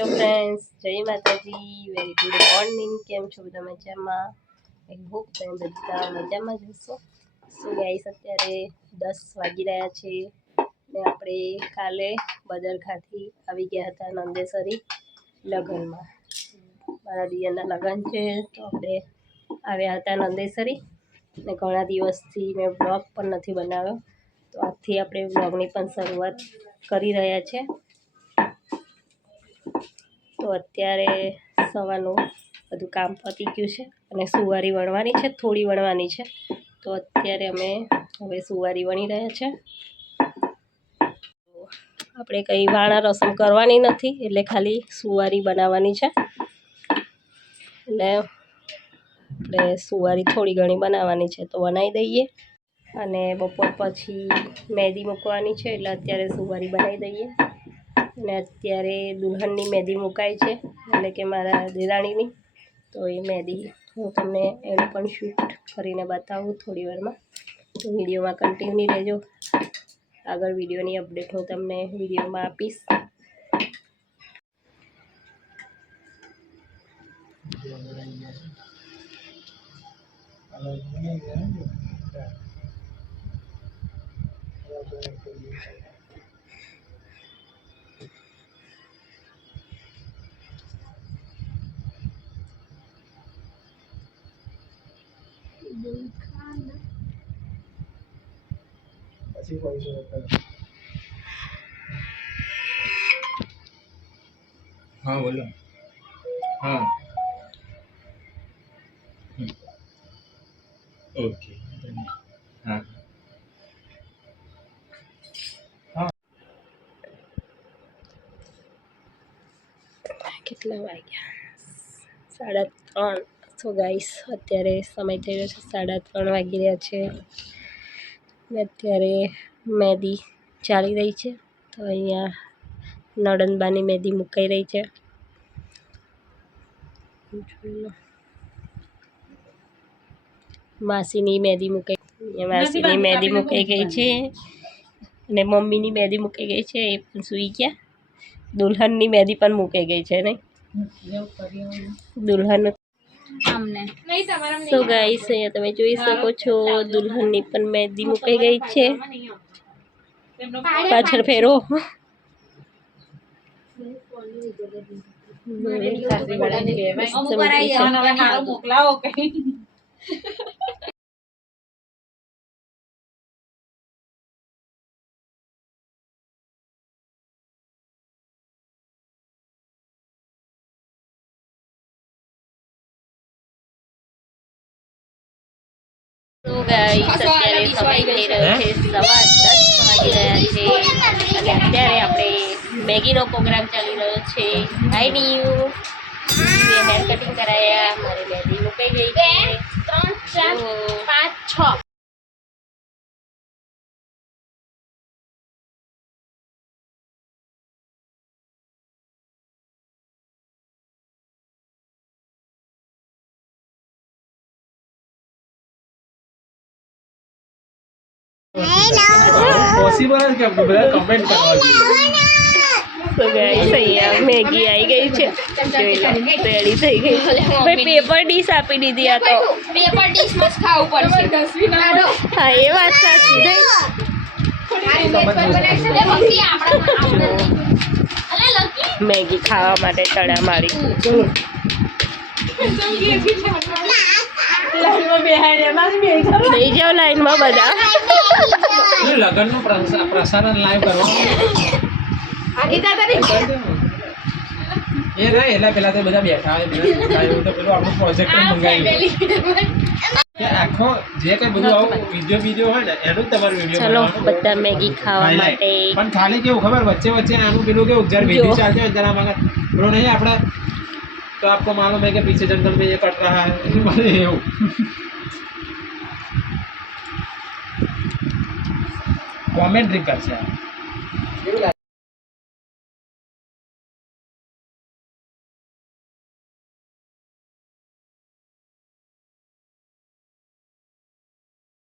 Hello friends જય માતાજી very good morning કેમ છો બધા મજામાં? આઈ હોપ તમે બધા મજામાં જ હશો. સો ગાઈસ અત્યારે દસ વાગી રહ્યા છે ને આપણે કાલે બદરખાથી આવી ગયા હતા નંદેસરી લગ્નમાં. મારા દિયરના લગ્ન છે, તો આપણે આવ્યા હતા નંદેસરી ને ઘણા દિવસથી મેં બ્લોગ પણ નથી બનાવ્યો. તો આજથી આપણે બ્લોગની પણ શરૂઆત કરી રહ્યા છે. તો અત્યારે સવારનું બધું કામ પતી ગયું છે અને સુવારી વણવાની છે, થોડી વણવાની છે. તો અત્યારે અમે હવે સુવારી વણી રહ્યા છે. આપણે કંઈ વાણા રસમ કરવાની નથી, એટલે ખાલી સુવારી બનાવવાની છે. એટલે આપણે સુવારી થોડી ઘણી બનાવવાની છે, તો બનાવી દઈએ. અને બપોર પછી મહેંદી મૂકવાની છે, એટલે અત્યારે સુવારી બનાવી દઈએ. અને અત્યારે દુલ્હનની મહેંદી મુકાય છે, એટલે કે મારા દેરાણીની. તો એ મહેંદી હું તમને એનું પણ શૂટ કરીને બતાવું થોડી વારમાં. તો વિડીયોમાં કન્ટિન્યુ રહેજો. આગળ વિડીયોની અપડેટ હું તમને વિડીયોમાં આપીશ. પછી પૈસો હા બોલો હા. ઓકે હા કેટલા વાગ્યા સાડા ત્રણ સો ગાઈસ અત્યારે સમય થઈ રહ્યો છે સાડા ત્રણ વાગી રહ્યા છે. ને અત્યારે મહેંદી ચાલી રહી છે. તો અહીંયા નડનબાની મહેંદી મુકાઈ રહી છે. માસીની મહેંદી મુકાઈ માસીની મહેંદી મુકાઈ ગઈ છે. અને મમ્મીની મહેંદી મૂકી ગઈ છે. એ પણ સૂઈ ગયા. દુલ્હનની મહેંદી પણ મૂકી ગઈ છે નહીં? દુલ્હન સો ગાઈસ અહીંયા તમે જોઈ શકો છો દુલ્હનની પણ મહેંદી મુકાઈ ગઈ છે. પાછળ ફેરો. મોકલાવો કઈ. તો ગાઈસ અત્યારે સમય થઈ રહ્યો છે સવા દસ વાગી રહ્યા છે. અને અત્યારે આપણે મેગીનો પ્રોગ્રામ ચાલી રહ્યો છે. હાઈ નીયુ મેં હેર કટિંગ કરાયા. મારી મહેંદી મુકાઈ ગઈ છે. ત્રણ ચાર પાંચ છ. પોસિબલ જ કેમ કે બધા કમેન્ટ કરવા જોઈએ તો ગાઈસ અહીંયા મેગી આવી ગઈ છે જોઈ લો રેડી થઈ ગઈ છે ભાઈ પેપર ડીશ આપી દીધી આ તો પેપર ડીશમાં જ ખાવું પડશે હાલો. હા એ વાત સાચી નહીં એ ભક્તિ આપણા- આપણા- અલા, લકી. મેગી ખાવા માટે તળા મારી થઈ જાઓ લાઈનમાં બધા લગ્નનું પ્રસા- પ્રસારણ લાઈવ કરવા એ ના એના પેલા તો બધા બેઠા હોય બધા એવું તો પેલું આપણું પ્રોજેક્ટ મંગાવી કે આખો જે કઈ બધું આવું વિડીયો વિડીયો હોય ને એનું જ તમારું વિડીયો ચલો બધા મેગી ખાવા માટે પણ ખાલી કેવું ખબર વચ્ચે વચ્ચે આનું પેલું કેવું જ્યારે જો. વિડીયો ચાલતી હોય જરા મગર પેલું નહીં આપણે તો આપકો માલુમ है कि पीछे जंगल में ये कट रहा है મને એવું કોમેન્ટ્રી કરશે